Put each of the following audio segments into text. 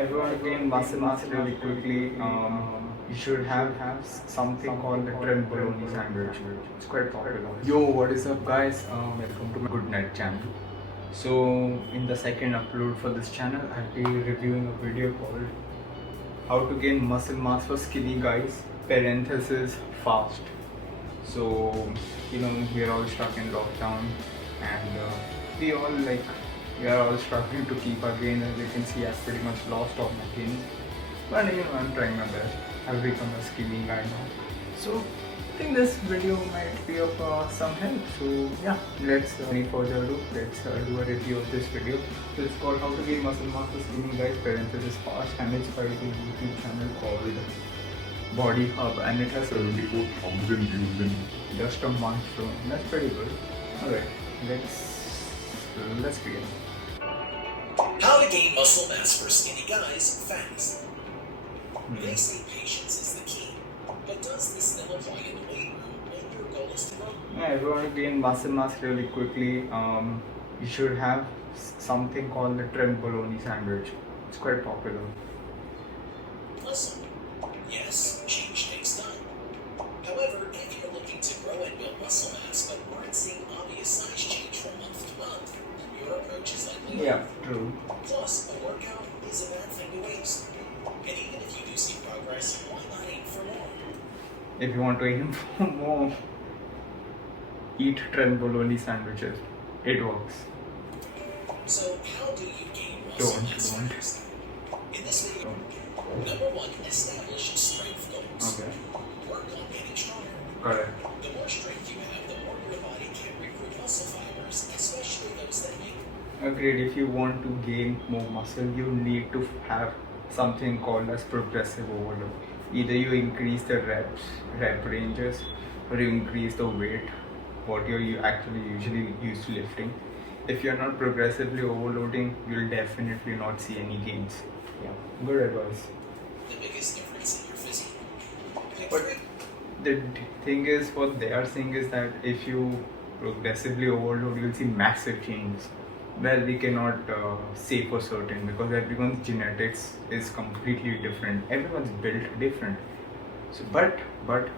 everyone gain muscle mass really quickly. You should have something called the Trent Bologna sandwich. It's quite popular. Yo, what is up, guys? Welcome to my Good Night channel. So, in the second upload for this channel, I'll be reviewing a video called "How to Gain Muscle Mass for Skinny Guys." Parenthesis fast. So, we are all stuck in lockdown, and we all we are all struggling to keep our gains. As you can see, I've pretty much lost all my gains, but I'm trying my best. I've become a skinny guy now, so I think this video might be of some help. So yeah, let's any further ado, let's do a review of this video. So it's called "How to Gain Muscle Mass for Skinny Guys." Parenthesis fast, and it's by a YouTube channel called Body Hub, and it has 74,000 views in just a month, so that's pretty good. Alright, let's begin. How to gain muscle mass for skinny guys fast. They say patience is the key, but does this still apply in the weight room when your goal is to grow? Yeah, if you want to gain muscle mass really quickly, you should have something called the Trent Bologna sandwich. It's quite popular. Listen, yes, change takes time. However, if you're looking to grow and build muscle mass but aren't seeing obvious size change from month to month, your approach is likely Yeah, true. Plus, a workout is a bad thing to waste. And even if you do see progress, why not aim for more? If you want to aim for more, eat Trent Bologna sandwiches. It works. So, how do you gain muscle mass Don't. fast? In this video, number 1, establish strength goals. Okay. Work on getting stronger. Correct. The more strength you have, the more your body can recruit muscle fibers, especially those that make. Agreed. If you want to gain more muscle, you need to have something called as progressive overload. Either you increase the rep ranges, or you increase the weight, what you're actually usually used to lifting. If you're not progressively overloading, you'll definitely not see any gains. Yeah, good advice. The biggest difference in your physique. But the thing is, what they are saying is that if you progressively overload, you'll see massive changes. Well, we cannot say for certain because everyone's genetics is completely different. Everyone's built different. So, but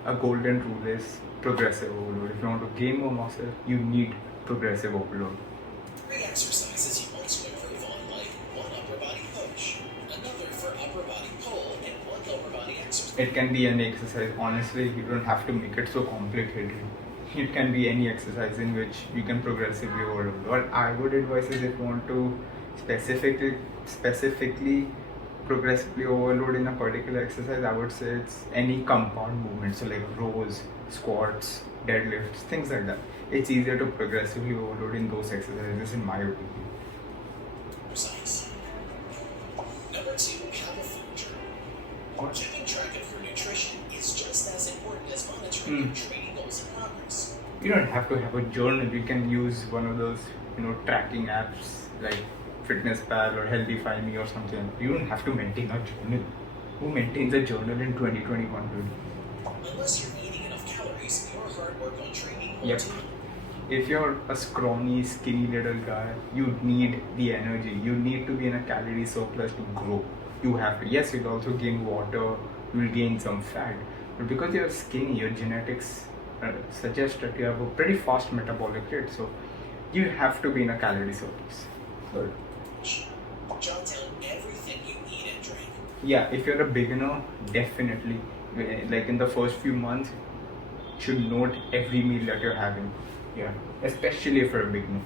a golden rule is progressive overload. If you want to gain more muscle, you need progressive overload. 3 exercises you want to improve on, like 1 upper body push, another for upper body pull, and 1 lower body exercise. It can be any exercise. Honestly, you don't have to make it so complicated. It can be any exercise in which you can progressively overload. What I would advise is if you want to specifically progressively overload in a particular exercise, I would say it's any compound movement. So like rows, squats, deadlifts, things like that. It's easier to progressively overload in those exercises, in my opinion. Precise. Number 2, have a food journal. Keeping track of your nutrition is just as important as monitoring your training goals and progress. You don't have to have a journal. You can use one of those, tracking apps like FitnessPal or HealthyFyMe or something. You don't have to maintain a journal. Who maintains a journal in 2021, dude? Unless you're eating enough calories, your hard work on training will Yep. do. If you're a scrawny, skinny little guy, you need the energy. You need to be in a calorie surplus to grow. You have to. Yes, you'll also gain water, you'll gain some fat. But because you're skinny, your genetics suggest that you have a pretty fast metabolic rate. So you have to be in a calorie surplus. Good. Jot down everything you eat and drink. Yeah, if you're a beginner, definitely. Like in the first few months, you should note every meal that you're having. Yeah, especially if you're a beginner.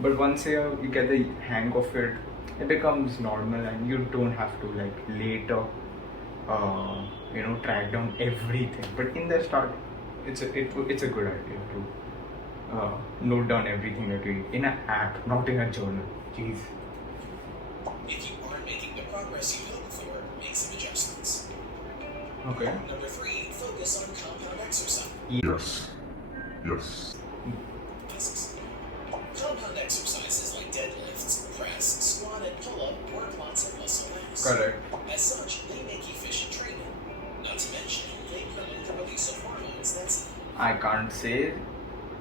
But once you get the hang of it, it becomes normal, and you don't have to later, track down everything. But in the start, it's a good idea to note down everything that you eat in an app, not in a journal. Jeez. If you aren't making the progress you hoped for, make some adjustments. Okay. Number 3, focus on compound exercise. Yes. Compound exercises like deadlifts, press, squat, and pull-up work lots of muscle mass. Correct. As such, they make efficient training. Not to mention, they promote the release of hormones that's I can't say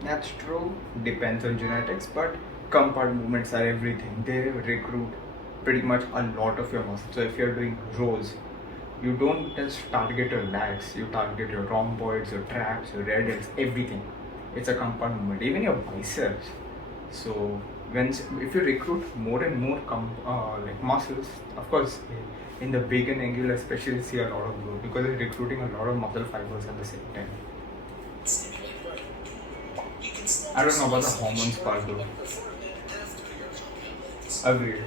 that's true. Depends on genetics, but compound movements are everything. They recruit pretty much a lot of your muscles. So if you're doing rows, you don't just target your lats, you target your rhomboids, your traps, your rear delts, everything. It's a compound movement, even your biceps. So if you recruit more and more like muscles, of course, in the beginning you'll especially see a lot of growth because you're recruiting a lot of muscle fibers at the same time. Stimulate growth. You can still I don't know about the do hormones isolation part work, though. but perform it after your compound legs. Agreed.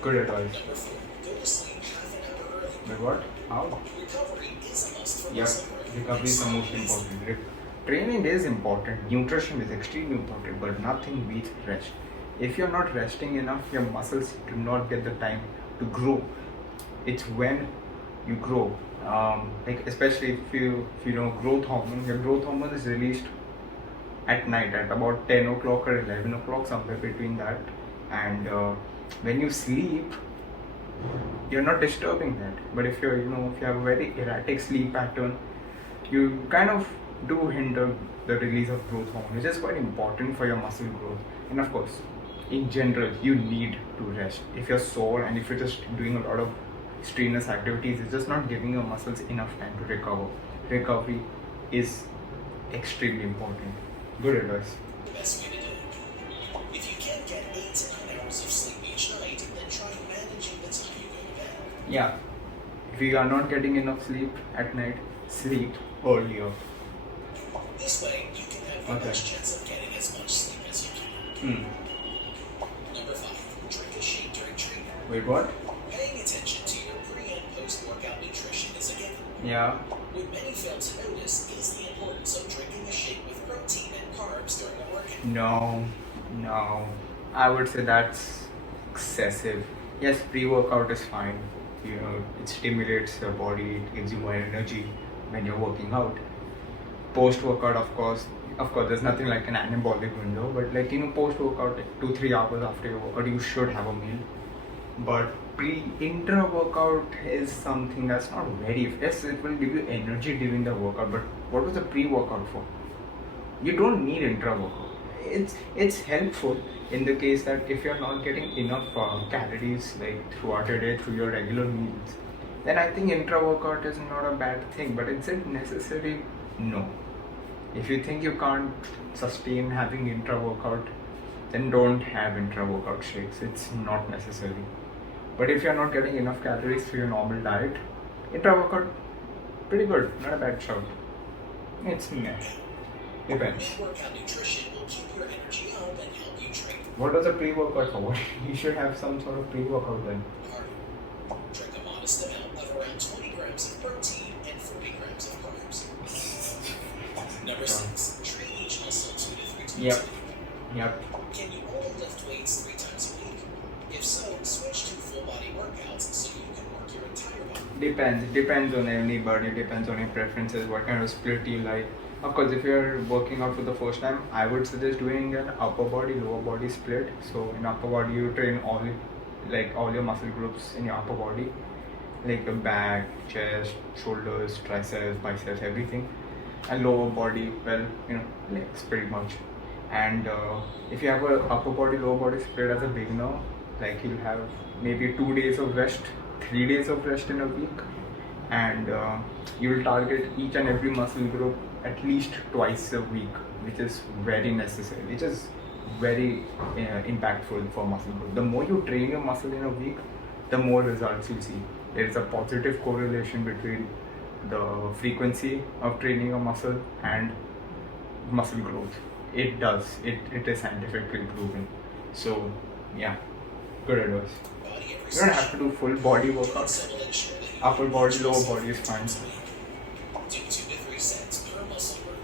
Good advice. Number 4. Go to sleep half an hour early. But what? How? Recovery is a must for Yep. muscle growth. Recovery is the most important. Training is important. Nutrition is extremely important, but nothing beats rest. If you're not resting enough, your muscles do not get the time to grow. It's when you grow. Like especially if you know growth hormone, your growth hormone is released at night at about 10 o'clock or 11 o'clock, somewhere between that. And when you sleep, you're not disturbing that. But if you're if you have a very erratic sleep pattern, you kind of do hinder the release of growth hormone, which is quite important for your muscle growth. And of course, in general, you need to rest. If you're sore and if you're just doing a lot of strenuous activities, it's just not giving your muscles enough time to recover. Recovery is extremely important. Good advice. The best way to do it. If you can get 8 to 9 hours of sleep each night, then try managing the time you go to bed. Yeah. If you are not getting enough sleep at night, sleep earlier. This way, you can have the Okay. best chance of getting as much sleep as you can. Number 5. Drink a shake during training. Wait, what? Paying attention to your pre- and post-workout nutrition is a given. Yeah. What many fail to notice is the importance of drinking a shake with protein and carbs during a workout. No. I would say that's excessive. Yes, pre-workout is fine. It stimulates your body, it gives you more energy when you're working out. Post-workout, of course, there's nothing like an anabolic window, but post-workout, like 2-3 hours after your workout, you should have a meal. But intra-workout is something that's not very. Yes, it will give you energy during the workout, but what was the pre-workout for? You don't need intra-workout. It's helpful in the case that if you're not getting enough calories like throughout your day through your regular meals, then I think intra-workout is not a bad thing. But is it necessary? No. If you think you can't sustain having intra-workout, then don't have intra-workout shakes. It's not necessary. But if you're not getting enough calories through your normal diet, intra-workout, pretty good, not a bad shout. It's meh. Depends. Pre-workout nutrition will keep your energy up and help you train What was a pre-workout for? You should have some sort of pre-workout then. harder. Drink a modest amount of around 20 grams of protein and 40 grams of carbs. Number 6. Train each muscle 2 to 3 times Yep. a week. Yep. Can you only lift weights 3 times a week? If so, switch to full body workouts so you can work your entire body. Depends on anybody, depends on your preferences, what kind of split you like. Of course, if you're working out for the first time, I would suggest doing an upper body, lower body split. So in upper body, you train all your muscle groups in your upper body, like the back, chest, shoulders, triceps, biceps, everything. And lower body, legs pretty much. And if you have a upper body, lower body split as a beginner, like you'll have maybe 2 days of rest, 3 days of rest in a week, and you'll target each and every muscle group at least twice a week, which is very necessary, which is very impactful for muscle growth. The more you train your muscle in a week, the more results you see. There is a positive correlation between the frequency of training a muscle and muscle growth. It does. It is scientifically proven. So yeah, good advice. Body every You don't have to do full body workouts. So will ensure that you Upper have body, each lower muscle body is 3 fine. times a week. Do 2 to 3 sets per muscle group.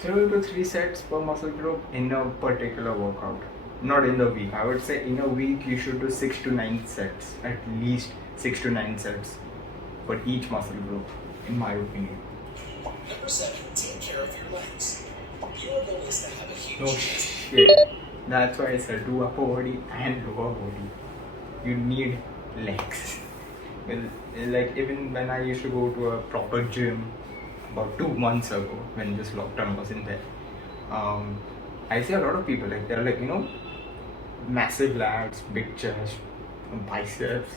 2 to 3 sets per muscle group in a particular workout, not in the week. I would say in a week you should do 6 to 9 sets, at least 6 to 9 sets for each muscle group, in my opinion. Number 7. Take care of your legs. Your goal is to have a huge No chest. shit. That's why I said do upper body and lower body. You need legs. Well, like even when I used to go to a proper gym about 2 months ago, when this lockdown wasn't there, I see a lot of people like they're like massive lats, big chest, biceps,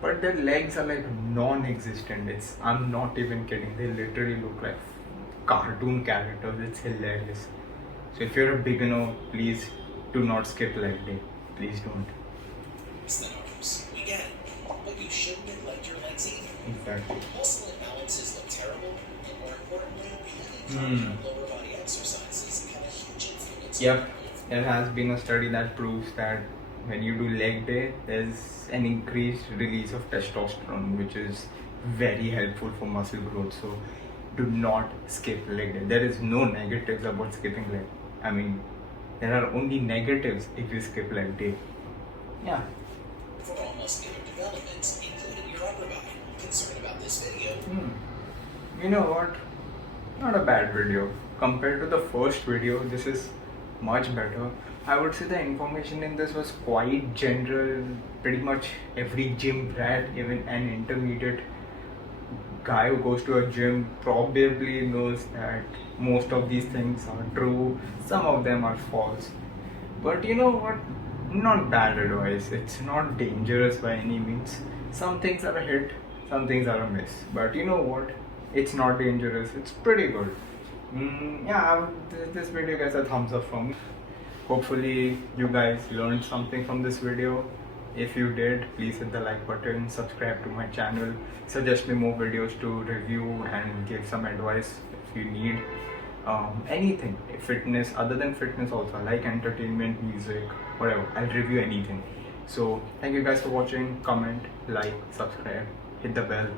but their legs are like non-existent. I'm not even kidding. They literally look like cartoon characters. It's hilarious. So if you're a beginner, please do not skip leg day. Please don't. It's the arms. We get it. But you shouldn't neglect your legs either. Exactly. Muscle imbalances look terrible, and more importantly, having lower body exercises can have a huge influence on Yep. your health. There has been a study that proves that when you do leg day, there's an increased release of testosterone, which is very helpful for muscle growth. So do not skip leg day. There is no negatives about skipping leg. I mean, there are only negatives if you skip leg day. Yeah. For all muscular development, including your upper body. Concerned about this video? You know what? Not a bad video. Compared to the first video, this is much better. I would say the information in this was quite general. Pretty much every gym rat, even an intermediate guy who goes to a gym, probably knows that most of these things are true. Some of them are false. But you know what? Not bad advice. It's not dangerous by any means. Some things are a hit, some things are a miss. But you know what? It's not dangerous. It's pretty good. This video gets a thumbs up from me. Hopefully, you guys learned something from this video. If you did, please hit the like button, subscribe to my channel, suggest me more videos to review and give some advice if you need. Anything, fitness, other than fitness also, I like entertainment, music, whatever. I'll review anything. So thank you guys for watching. Comment, like, subscribe, hit the bell.